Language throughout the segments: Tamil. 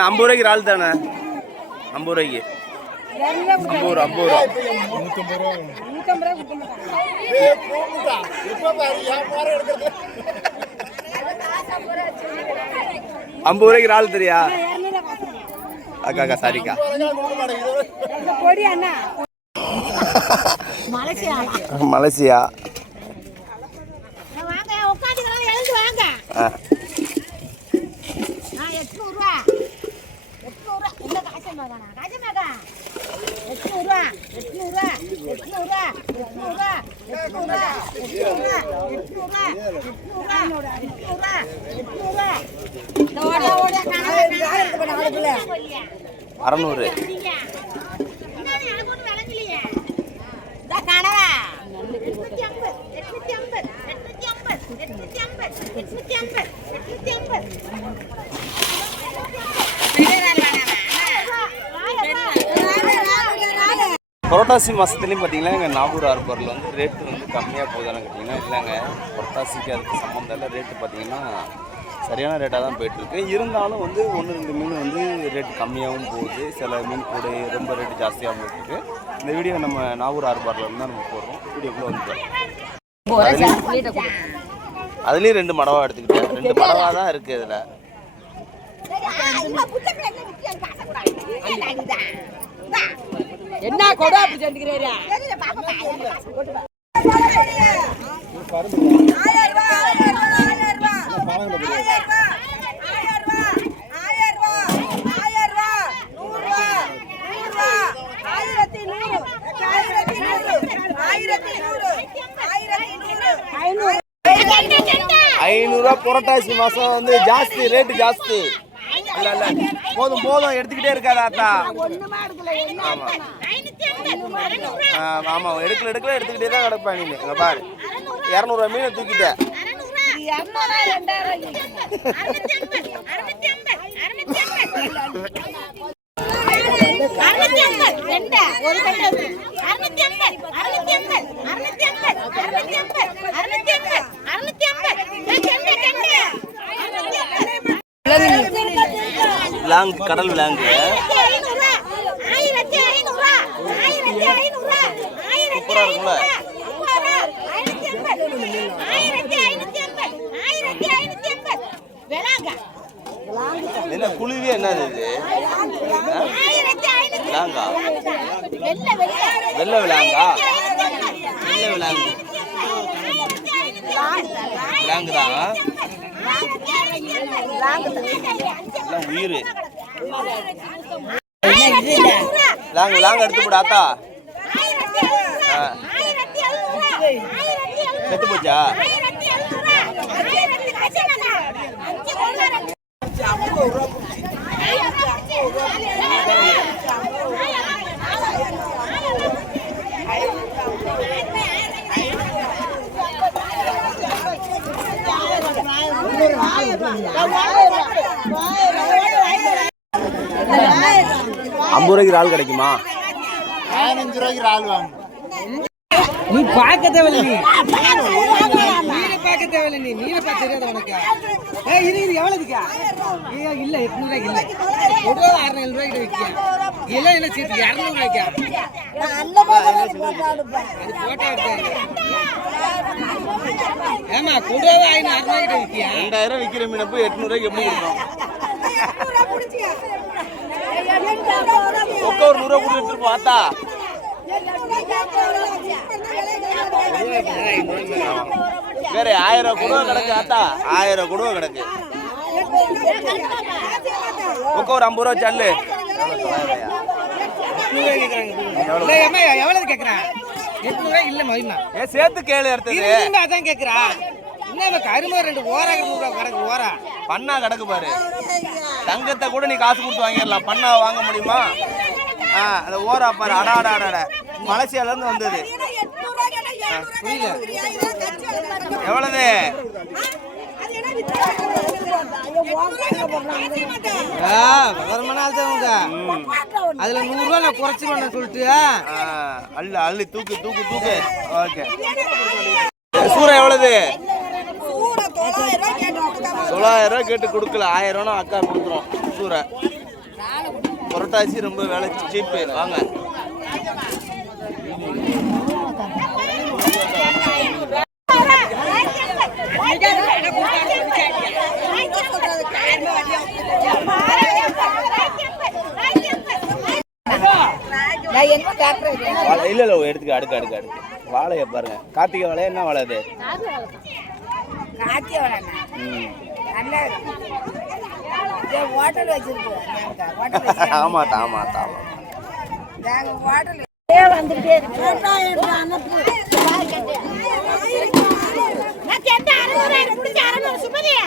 ஐம்பது ரூபாய்க்கு இறால் தானே? ஐம்பது ரூபாய்க்கு ஐம்பது ரூபா ஐம்பது ரூபா ஐம்பது ரூபாய்க்கு இறால் தெரியா? அக்கா அக்கா சாரிக்கா. மலேசியா வாங்க உட்காந்துக்கலாம் எழுந்து வாங்க ஆ ஆ எட்நூறுவா எட்நூறுவா இல்லை காசமாதானா எட்நூறுவா எட்நூறுவா எட்நூறுவா எட்நூறுவா எட்நூறுவா எட்நூறுவா எட்நூறுவா எட்நூறுவா எட்நூறுவா எட்நூறுவா அறநூறு காணவா எட்நூத்தி ஐம்பது எட்நூத்தி ஐம்பது எட்நூத்தி ஐம்பது எட்நூத்தி ஐம்பது எட்நூத்தி ஐம்பது எட்நூத்தி ஐம்பது புரட்டாசி மாதத்துலேயும் பார்த்தீங்கன்னா எங்கள் நாகூர் ஆர்பரில் வந்து ரேட்டு வந்து கம்மியாக போகுதான்னு கேட்டிங்கன்னா இல்லைங்க. புரட்டாசிக்கு அதுக்கு சம்மந்தம் இல்லை. ரேட்டு பார்த்தீங்கன்னா சரியான ரேட்டாக தான் போயிட்டுருக்கு. இருந்தாலும் வந்து ஒன்று ரெண்டு மீன் வந்து ரேட் கம்மியாகவும் போகுது. சில மீன் கூட ரொம்ப ரேட்டு ஜாஸ்தியாகவும் போயிட்டுருக்கு. இந்த வீடியோ நம்ம நாகூர் ஆர்பாரில் இருந்து தான் நம்ம போடுறோம். வீடியோக்குள்ளே வந்து அதுலேயும் ரெண்டு மடவா எடுத்துக்கிட்டேன். ரெண்டு மடவா தான் இருக்குது இதில். என்ன கொடை அப்படி செஞ்சுக்கிறாரு ஐநூறுரூவா புரட்டாசி மாதம் வந்து ஜாஸ்தி ரேட்டு ஜாஸ்தி. இல்லை இல்லை. போதும் போதும். எடுத்துக்கிட்டே இருக்காது அத்தா ஆமாம் ஆமாம் எடுக்கல எடுக்கல. எடுத்துக்கிட்டே தான் கிடப்பேன் நீ இங்கே பாரு. இரநூறுவா மீனை தூக்கிட்டேன் விலாங்கு கடல் விலாங்கு சூப்பரா இருக்கும்ல என்ன குழுவே என்ன இது? விலாங்கா வெள்ள விளாங்கா? வெள்ள விலாங்கு விலாங்கு உயிர் லாங் லாங் எடுத்து போடாத்தா செத்து போச்சா? ஐம்பது ரூபாய்க்கு இறால் கிடைக்குமா? பதினஞ்சு ரூபாய்க்கு இறால் வாங்க. நீ பார்க்க தேவையில்ல நீ. மீனை பார்க்க தேவையில்ல நீ. மீனை பார்க்க தெரியாத உனக்கு. ஏய் இது இது எவ்வளவுக்கா ஐயா இல்ல எட்நூறு இல்ல. ஒரு ரூபா அறுநூறு ரூபாய்க்கு விற்க. இல்ல என்ன சேர்த்து இரநூறு ரூபாய்க்கா? அது போட்டோ எடுத்தாங்க. ஏமா கொடுவாவே ஐநூறு அறுநூறு விற்கியா ரெண்டாயிரம் விற்கிற மீனை போய் எட்நூறுவாய்க்கு எப்படி கொடுக்கும் ஒக்க ஒரு நூறுரூவா கொடுத்துட்டு பார்த்தா வேற ஆயிரம் குடுவை கிடக்கு ஆத்தா? ஆயிரம் குடுவை கிடக்கு. ஒக்க ஒரு ஐம்பது ரூபா சல்லு. எவ்வளவு எட்நூறு ரூபாய் இல்ல மதிமா ஏன் சேர்த்து கேளு எடுத்தது திரும்ப அதான் கேக்குறா. என்ன கரும்பு ரெண்டு ஓரா கிடக்கு கிடக்கு ஓரா? பண்ணா கிடக்கு பாரு. தங்கத்தை கூட நீ காசு கொடுத்து வாங்கிடலாம். பண்ணா வாங்க முடியுமா? ஆ அந்த ஓரா பாரு. அடா அடா அடா மலேசியால இருந்து வந்தது. எவ்வளவு? ஆ, விவரமான ஆள் தான் உங்க அதுல நூறு நான் குறைச்சிருவேன் சொல்லிட்டு. ஆ, அள்ளு அள்ளு தூக்கு தூக்கு தூக்கு. ஓகே. சூறை எவ்வளவு? தொள்ளாயிரம் ரூபா கேட்டு கொடுக்கல. ஆயிரம் ரூபா அக்கா கொடுக்குறோம். சூரை புரட்டாசி ரொம்ப விலை சீப்பு. வாங்க நான் என்ன டாக்டர் வாழை இல்லை இல்லை எடுத்துக்க அடுக்கு அடுக்கு அடுக்கு. வாழையை பாருங்க. கார்த்திகை வாழை என்ன வாழை அது? ஆமா ஹோட்டல். வந்துட்டே இருக்கு அனுப்பு நான் கேட்ட அறுநூறு பிடிச்ச அறுநூறு சுமதியா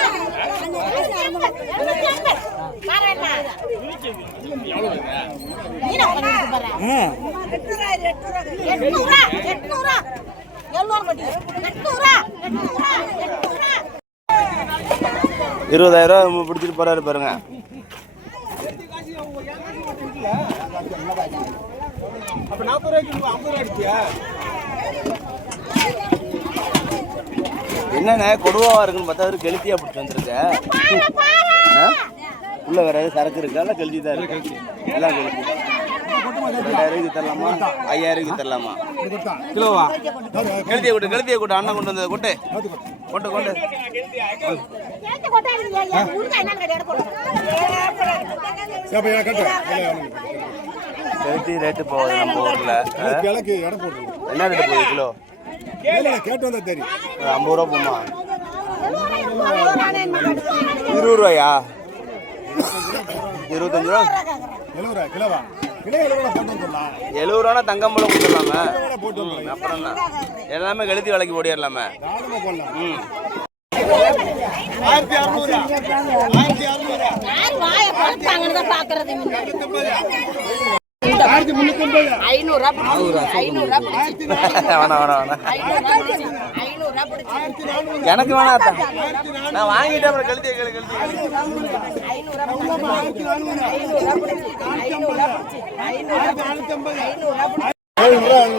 இருபதாயிரம் ரூபா பிடிச்சிட்டு போறாரு பாருங்க. என்னண்ணே கொடுவாவா இருக்குன்னு பார்த்தா கெளுத்தியா பிடிச்சி வந்திருக்க? உள்ள வேற எதுவும் சரக்கு இருக்கா? இல்லை கெளுத்தி தான் இருக்கு? எல்லாம் கெளுத்தி. ரெண்டாயிரம் தரலாமா? ஐயாயிரம் தரலாமா? கிலோவா? கெளுத்தியை கொண்டு கெளுத்தியை கொண்டு அண்ணன் கொண்டு வந்தது கொண்டு கொண்டு கொண்டு கேட்டு கேட்டு. கெளுத்தி ரேட்டு போகுது நம்ம ஊர்ல. என்ன ரேட்டு போகுது கிலோ? கேட்டு வந்தா தெரியும் ஐம்பது ரூபா போமா இருபது ரூபாயா? இருபத்தஞ்சு ரூபா. எழுபது ரூபா கிலோவா கிலோ எழுபது ரூபா போட்டு வந்துடலாம் எழுபது ரூபா தங்கம்பழம் கொடுத்துடலாமே போட்டு அப்புறம் எல்லாமே கழுத்தி விலைக்கு ஓடிடலாமே. தாராளமா போடலாம். ம். ஆயிரத்தி அறுநூறு. ஆயிரத்தி அறுநூறு. யார் வாய பழத்தாங்கன்னு தான் பாக்குறது ஆயிரத்தி முன்னூத்தி ஐம்பது? ஐநூறு ஐநூறு வேணாம் வேணாம் வேணாம். எனக்கு வேணாம் நான் வாங்கிட்டேன் அப்புறம் கழுத்தி ஐநூறு